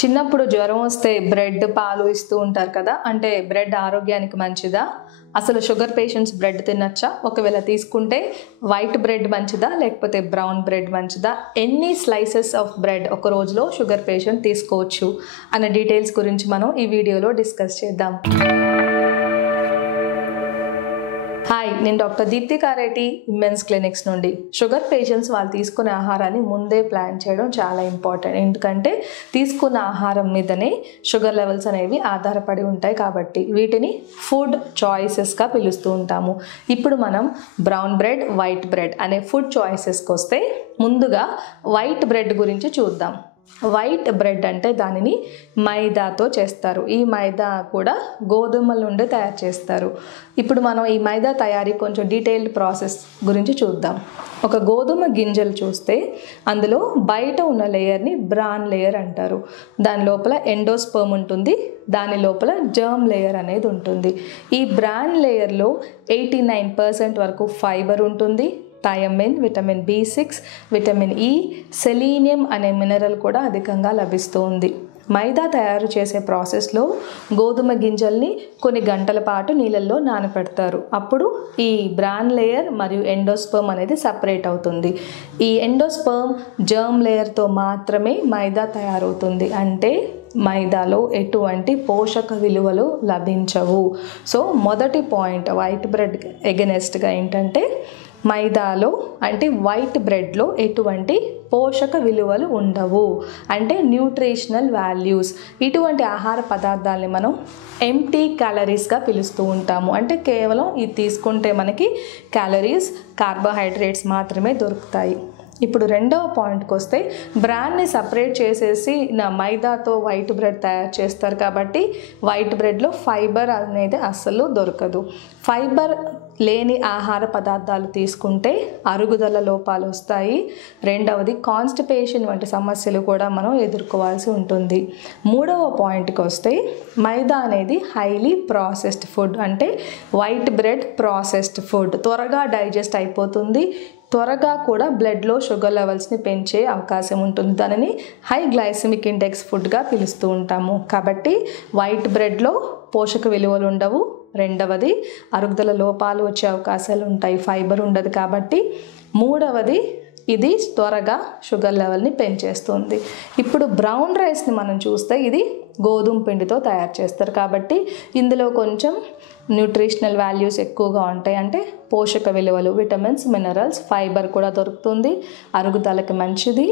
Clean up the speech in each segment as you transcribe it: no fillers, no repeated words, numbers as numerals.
చిన్నప్పుడు జ్వరం వస్తే బ్రెడ్ పాలు ఇస్తూ ఉంటారు కదా, అంటే బ్రెడ్ ఆరోగ్యానికి మంచిదా? అసలు షుగర్ పేషెంట్స్ బ్రెడ్ తినచ్చా? ఒకవేళ తీసుకుంటే వైట్ బ్రెడ్ మంచిదా లేకపోతే బ్రౌన్ బ్రెడ్ మంచిదా? ఎన్ని స్లైసెస్ ఆఫ్ బ్రెడ్ ఒక రోజులో షుగర్ పేషెంట్ తీసుకోవచ్చు అనే డీటెయిల్స్ గురించి మనం ఈ వీడియోలో డిస్కస్ చేద్దాం. హాయ్, నేను డాక్టర్ దీప్తి కారేటి, ఇమ్మెన్స్ క్లినిక్స్ నుండి. షుగర్ పేషెంట్స్ వాళ్ళు తీసుకునే ఆహారాన్ని ముందే ప్లాన్ చేయడం చాలా ఇంపార్టెంట్. ఎందుకంటే తీసుకున్న ఆహారం మీదనే షుగర్ లెవెల్స్ అనేవి ఆధారపడి ఉంటాయి కాబట్టి వీటిని ఫుడ్ చాయిసెస్గా పిలుస్తూ ఉంటాము. ఇప్పుడు మనం బ్రౌన్ బ్రెడ్, వైట్ బ్రెడ్ అనే ఫుడ్ చాయిసెస్కి వస్తే ముందుగా వైట్ బ్రెడ్ గురించి చూద్దాం. వైట్ బ్రెడ్ అంటే దానిని మైదాతో చేస్తారు. ఈ మైదా కూడా గోధుమల నుండి తయారు చేస్తారు. ఇప్పుడు మనం ఈ మైదా తయారీ కొంచెం డీటెయిల్డ్ ప్రాసెస్ గురించి చూద్దాం. ఒక గోధుమ గింజలు చూస్తే అందులో బయట ఉన్న లేయర్ని బ్రాన్ లేయర్ అంటారు. దాని లోపల ఎండోస్పర్మ్ ఉంటుంది, దాని లోపల జర్మ్ లేయర్ అనేది ఉంటుంది. ఈ బ్రాన్ లేయర్లో 89% వరకు ఫైబర్ ఉంటుంది. Thiamine, vitamin B6, vitamin E, selenium అనే మినరల్ కూడా అధికంగా లభిస్తుంది. మైదా తయారు చేసే ప్రాసెస్లో గోధుమ గింజల్ని కొన్ని గంటల పాటు నీళ్ళల్లో నానపెడతారు. అప్పుడు ఈ బ్రాన్ లేయర్ మరియు ఎండోస్పర్మ్ అనేది సపరేట్ అవుతుంది. ఈ ఎండోస్పర్మ్ జర్మ్ లేయర్తో మాత్రమే మైదా తయారవుతుంది. అంటే మైదాలో ఎటువంటి పోషక విలువలు లభించవు. సో మొదటి పాయింట్ వైట్ బ్రెడ్ ఎగెనెస్ట్గా ఏంటంటే మైదాలో అంటే వైట్ బ్రెడ్లో ఎటువంటి పోషక విలువలు ఉండవు, అంటే న్యూట్రిషనల్ వాల్యూస్. ఇటువంటి ఆహార పదార్థాలని మనం ఎంప్టీ క్యాలరీస్గా పిలుస్తూ ఉంటాము. అంటే కేవలం ఇది తీసుకుంటే మనకి క్యాలరీస్, కార్బోహైడ్రేట్స్ మాత్రమే దొరుకుతాయి. ఇప్పుడు రెండవ పాయింట్కి వస్తే బ్రాన్ని సపరేట్ చేసేసి మైదాతో వైట్ బ్రెడ్ తయారు చేస్తారు కాబట్టి వైట్ బ్రెడ్లో ఫైబర్ అనేది అస్సలు దొరకదు. ఫైబర్ లేని ఆహార పదార్థాలు తీసుకుంటే అరుగుదల లోపాలు వస్తాయి. రెండవది కాన్స్టిపేషన్ వంటి సమస్యలు కూడా మనం ఎదుర్కోవాల్సి ఉంటుంది. మూడవ పాయింట్కి వస్తే మైదా అనేది హైలీ ప్రాసెస్డ్ ఫుడ్. అంటే వైట్ బ్రెడ్ ప్రాసెస్డ్ ఫుడ్, త్వరగా డైజెస్ట్ అయిపోతుంది, త్వరగా కూడా బ్లడ్లో షుగర్ లెవెల్స్ని పెంచే అవకాశం ఉంటుంది. దానిని హై గ్లైసెమిక్ ఇండెక్స్ ఫుడ్గా పిలుస్తూ ఉంటాము. కాబట్టి వైట్ బ్రెడ్లో పోషక విలువలు ఉండవు. రెండవది అరుగుదల లోపాలు వచ్చే అవకాశాలు ఉంటాయి, ఫైబర్ ఉండదు కాబట్టి. మూడవది ఇది త్వరగా షుగర్ లెవెల్ని పెంచేస్తుంది. ఇప్పుడు బ్రౌన్ రైస్ని మనం చూస్తే ఇది గోధుమ పిండితో తయారు చేస్తారు కాబట్టి ఇందులో కొంచెం న్యూట్రిషనల్ వాల్యూస్ ఎక్కువగా ఉంటాయి. అంటే పోషక విలువలు, విటమిన్స్, మినరల్స్, ఫైబర్ కూడా దొరుకుతుంది, అరుగుదలకి మంచిది.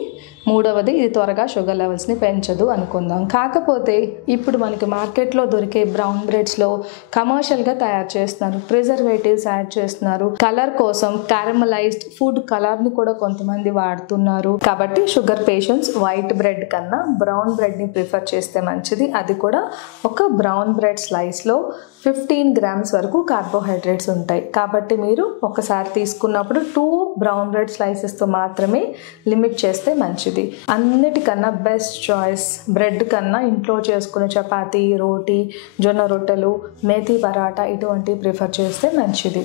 మూడవది ఇది త్వరగా షుగర్ లెవెల్స్ని పెంచదు అనుకుందాం. కాకపోతే ఇప్పుడు మనకి మార్కెట్లో దొరికే బ్రౌన్ బ్రెడ్స్లో కమర్షియల్గా తయారు చేస్తున్నారు, ప్రిజర్వేటివ్స్ యాడ్ చేస్తున్నారు. కలర్ కోసం క్యారమలైజ్డ్ ఫుడ్ కలర్ని కూడా కొంతమంది వాడుతున్నారు. కాబట్టి షుగర్ పేషెంట్స్ వైట్ బ్రెడ్ కన్నా బ్రౌన్ బ్రెడ్ని ప్రిఫర్ చేస్తే మంచిది. అది కూడా ఒక బ్రౌన్ బ్రెడ్ స్లైస్లో 15 grams వరకు కార్బోహైడ్రేట్స్ ఉంటాయి. కాబట్టి మీరు ఒకసారి తీసుకున్నప్పుడు 2 బ్రౌన్ బ్రెడ్ స్లైసెస్తో మాత్రమే లిమిట్ చేస్తే మంచిది. అన్నిటికన్నా బెస్ట్ చాయిస్ బ్రెడ్ కన్నా ఇంట్లో చేసుకునే చపాతీ, రోటీ, జొన్న రొట్టెలు, మేథీ పరాటా ఇటువంటివి ప్రిఫర్ చేస్తే మంచిది.